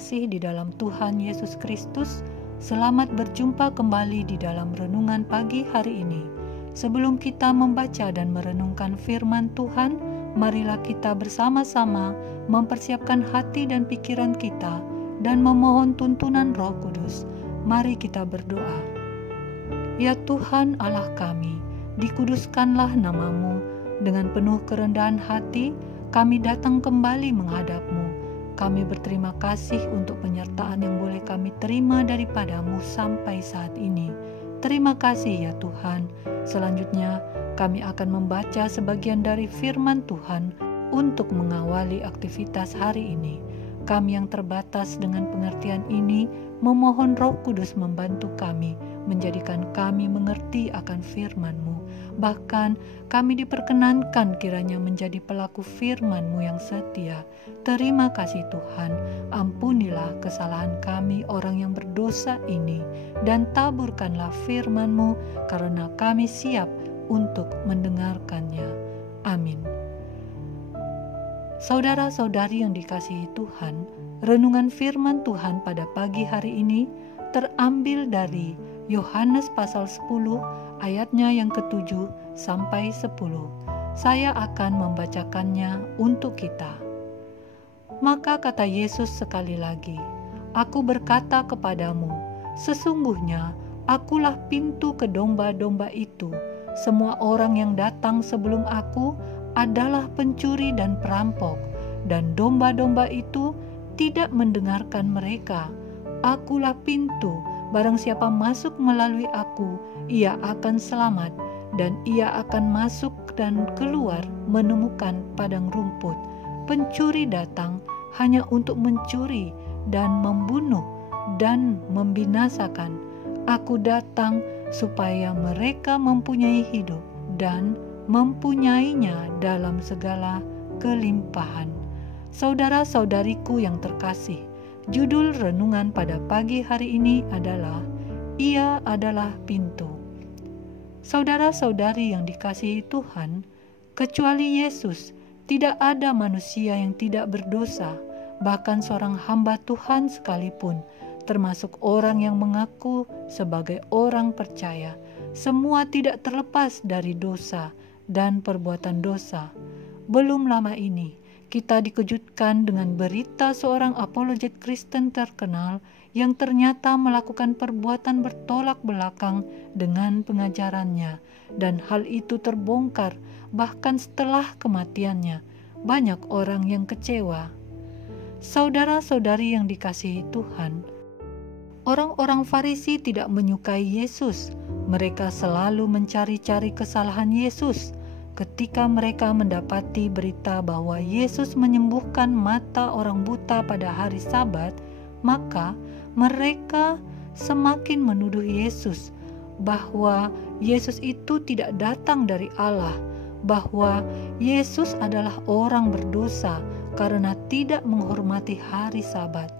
terkasih di dalam Tuhan Yesus Kristus, selamat berjumpa kembali di dalam renungan pagi hari ini. Sebelum kita membaca dan merenungkan firman Tuhan, marilah kita bersama-sama mempersiapkan hati dan pikiran kita dan memohon tuntunan Roh Kudus. Mari kita berdoa. Ya Tuhan Allah kami, dikuduskanlah nama-Mu. Dengan penuh kerendahan hati, kami datang kembali menghadap-Mu. Kami berterima kasih untuk penyertaan yang boleh kami terima daripada-Mu sampai saat ini. Terima kasih ya Tuhan. Selanjutnya, kami akan membaca sebagian dari firman Tuhan untuk mengawali aktivitas hari ini. Kami yang terbatas dengan pengertian ini, memohon Roh Kudus membantu kami, menjadikan kami mengerti akan firman-Mu. Bahkan kami diperkenankan kiranya menjadi pelaku firman-Mu yang setia. Terima kasih Tuhan, ampunilah kesalahan kami orang yang berdosa ini, dan taburkanlah firman-Mu karena kami siap untuk mendengarkannya. Amin. Saudara-saudari yang dikasihi Tuhan, renungan firman Tuhan pada pagi hari ini terambil dari Yohanes pasal 10 ayatnya yang ke-7 sampai 10. Saya akan membacakannya untuk kita. Maka kata Yesus sekali lagi, "Aku berkata kepadamu, sesungguhnya akulah pintu ke domba-domba itu. Semua orang yang datang sebelum aku adalah pencuri dan perampok, dan domba-domba itu tidak mendengarkan mereka. Akulah pintu, barang siapa masuk melalui aku, ia akan selamat, dan ia akan masuk dan keluar menemukan padang rumput. Pencuri datang hanya untuk mencuri dan membunuh dan membinasakan. Aku datang supaya mereka mempunyai hidup dan mempunyainya dalam segala kelimpahan." Saudara-saudariku yang terkasih, judul renungan pada pagi hari ini adalah "Ia adalah Pintu". Saudara-saudari yang dikasihi Tuhan, kecuali Yesus, tidak ada manusia yang tidak berdosa, bahkan seorang hamba Tuhan sekalipun, termasuk orang yang mengaku sebagai orang percaya. Semua tidak terlepas dari dosa dan perbuatan dosa. Belum lama ini, kita dikejutkan dengan berita seorang apologet Kristen terkenal yang ternyata melakukan perbuatan bertolak belakang dengan pengajarannya, dan hal itu terbongkar bahkan setelah kematiannya. Banyak orang yang kecewa. Saudara-saudari yang dikasihi Tuhan, orang-orang Farisi tidak menyukai Yesus. Mereka selalu mencari-cari kesalahan Yesus. Ketika mereka mendapati berita bahwa Yesus menyembuhkan mata orang buta pada hari Sabat, maka mereka semakin menuduh Yesus bahwa Yesus itu tidak datang dari Allah, bahwa Yesus adalah orang berdosa karena tidak menghormati hari Sabat.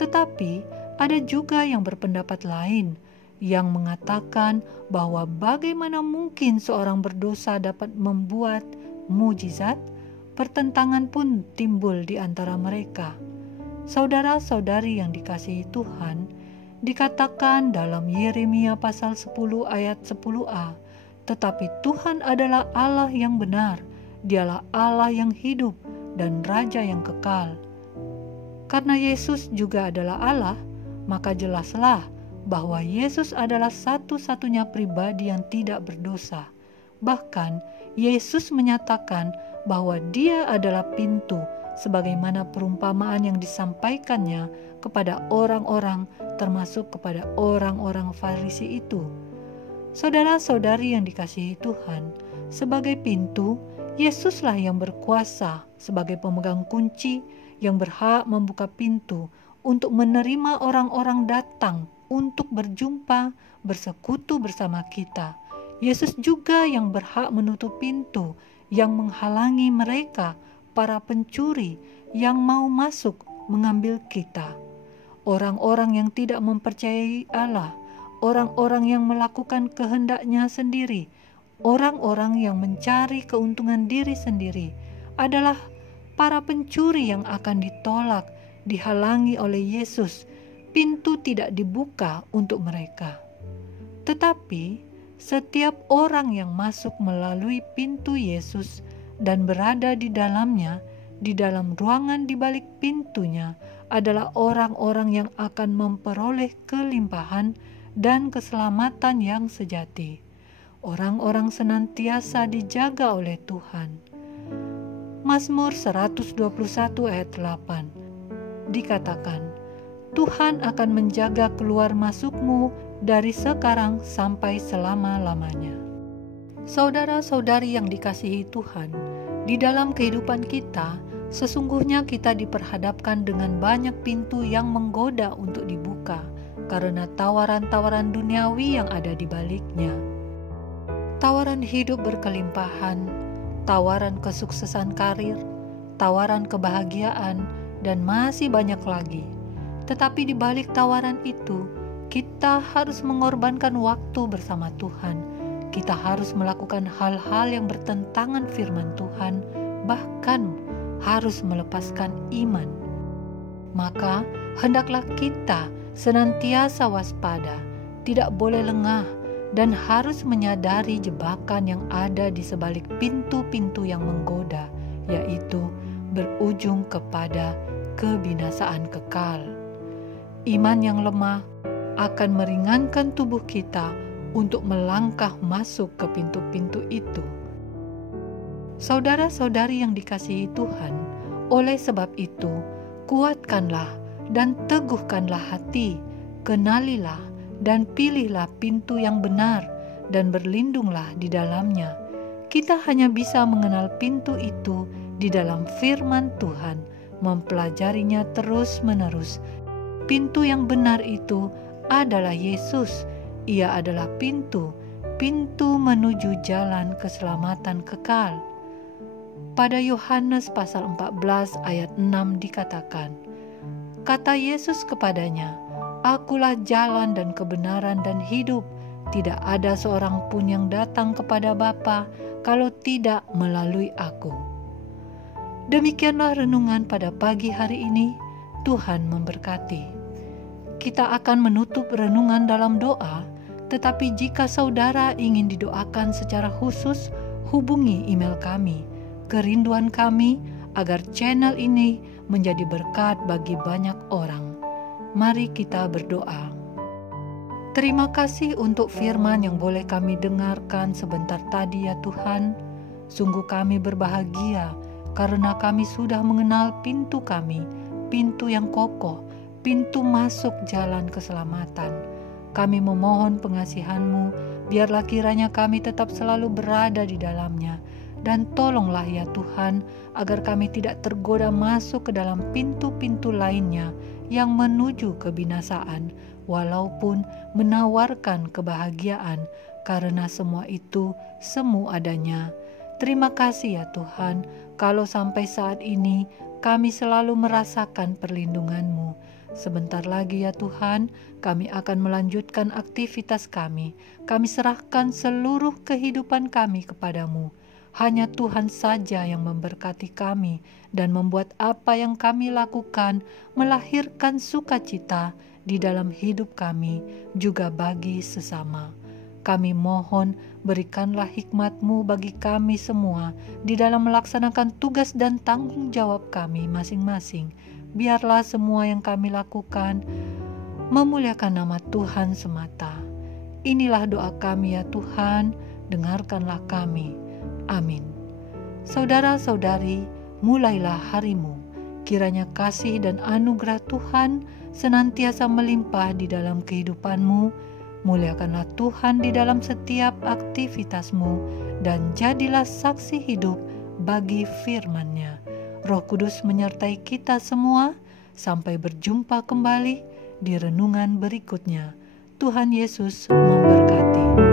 Tetapi ada juga yang berpendapat lain, yang mengatakan bahwa bagaimana mungkin seorang berdosa dapat membuat mujizat. Pertentangan pun timbul di antara mereka. Saudara-saudari yang dikasihi Tuhan, dikatakan dalam Yeremia pasal 10 ayat 10a, "Tetapi Tuhan adalah Allah yang benar, Dialah Allah yang hidup dan Raja yang kekal." Karena Yesus juga adalah Allah, maka jelaslah bahwa Yesus adalah satu-satunya pribadi yang tidak berdosa. Bahkan Yesus menyatakan bahwa Dia adalah pintu, sebagaimana perumpamaan yang disampaikannya kepada orang-orang, termasuk kepada orang-orang Farisi itu. Saudara-saudari yang dikasihi Tuhan, sebagai pintu, Yesuslah yang berkuasa sebagai pemegang kunci yang berhak membuka pintu untuk menerima orang-orang datang untuk berjumpa, bersekutu bersama kita. Yesus juga yang berhak menutup pintu yang menghalangi mereka, para pencuri yang mau masuk mengambil kita. Orang-orang yang tidak mempercayai Allah, orang-orang yang melakukan kehendaknya sendiri, orang-orang yang mencari keuntungan diri sendiri adalah para pencuri yang akan ditolak dihalangi oleh Yesus, pintu tidak dibuka untuk mereka. Tetapi setiap orang yang masuk melalui pintu Yesus dan berada di dalamnya, di dalam ruangan di balik pintunya, adalah orang-orang yang akan memperoleh kelimpahan dan keselamatan yang sejati. Orang-orang senantiasa dijaga oleh Tuhan. Mazmur 121 ayat 8 dikatakan, Tuhan akan menjaga keluar masukmu dari sekarang sampai selama-lamanya. Saudara-saudari yang dikasihi Tuhan, di dalam kehidupan kita, sesungguhnya kita diperhadapkan dengan banyak pintu yang menggoda untuk dibuka karena tawaran-tawaran duniawi yang ada di baliknya. Tawaran hidup berkelimpahan, tawaran kesuksesan karir, tawaran kebahagiaan, dan masih banyak lagi. Tetapi di balik tawaran itu, kita harus mengorbankan waktu bersama Tuhan. Kita harus melakukan hal-hal yang bertentangan firman Tuhan, bahkan harus melepaskan iman. Maka, hendaklah kita senantiasa waspada, tidak boleh lengah, dan harus menyadari jebakan yang ada di sebalik pintu-pintu yang menggoda, yaitu berujung kepada kebinasaan kekal. Iman yang lemah akan meringankan tubuh kita untuk melangkah masuk ke pintu-pintu itu. Saudara-saudari yang dikasihi Tuhan, oleh sebab itu, kuatkanlah dan teguhkanlah hati, kenalilah dan pilihlah pintu yang benar dan berlindunglah di dalamnya. Kita hanya bisa mengenal pintu itu di dalam firman Tuhan, mempelajarinya terus-menerus. Pintu yang benar itu adalah Yesus. Ia adalah pintu menuju jalan keselamatan kekal. Pada Yohanes pasal 14 ayat 6 dikatakan, kata Yesus kepadanya, Akulah jalan dan kebenaran dan hidup. Tidak ada seorang pun yang datang kepada Bapa kalau tidak melalui aku. Demikianlah renungan pada pagi hari ini. Tuhan memberkati. Kita akan menutup renungan dalam doa, tetapi jika saudara ingin didoakan secara khusus, hubungi email kami. Kerinduan kami agar channel ini menjadi berkat bagi banyak orang. Mari kita berdoa. Terima kasih untuk firman yang boleh kami dengarkan sebentar tadi ya Tuhan. Sungguh kami berbahagia karena kami sudah mengenal pintu kami, pintu yang kokoh, pintu masuk jalan keselamatan. Kami memohon pengasihan-Mu, biarlah kiranya kami tetap selalu berada di dalamnya. Dan tolonglah ya Tuhan, agar kami tidak tergoda masuk ke dalam pintu-pintu lainnya yang menuju kebinasaan, walaupun menawarkan kebahagiaan, karena semua itu semu adanya. Terima kasih ya Tuhan, kalau sampai saat ini kami selalu merasakan perlindungan-Mu. Sebentar lagi ya Tuhan, kami akan melanjutkan aktivitas kami. Kami serahkan seluruh kehidupan kami kepadamu. Hanya Tuhan saja yang memberkati kami dan membuat apa yang kami lakukan melahirkan sukacita di dalam hidup kami, juga bagi sesama. Kami mohon berikanlah hikmat-Mu bagi kami semua di dalam melaksanakan tugas dan tanggung jawab kami masing-masing. Biarlah semua yang kami lakukan memuliakan nama Tuhan semata. Inilah doa kami ya Tuhan, dengarkanlah kami. Amin. Saudara-saudari, mulailah harimu. Kiranya kasih dan anugerah Tuhan senantiasa melimpah di dalam kehidupanmu. Muliakanlah Tuhan di dalam setiap aktivitasmu dan jadilah saksi hidup bagi firman-Nya. Roh Kudus menyertai kita semua. Sampai berjumpa kembali di renungan berikutnya. Tuhan Yesus memberkati.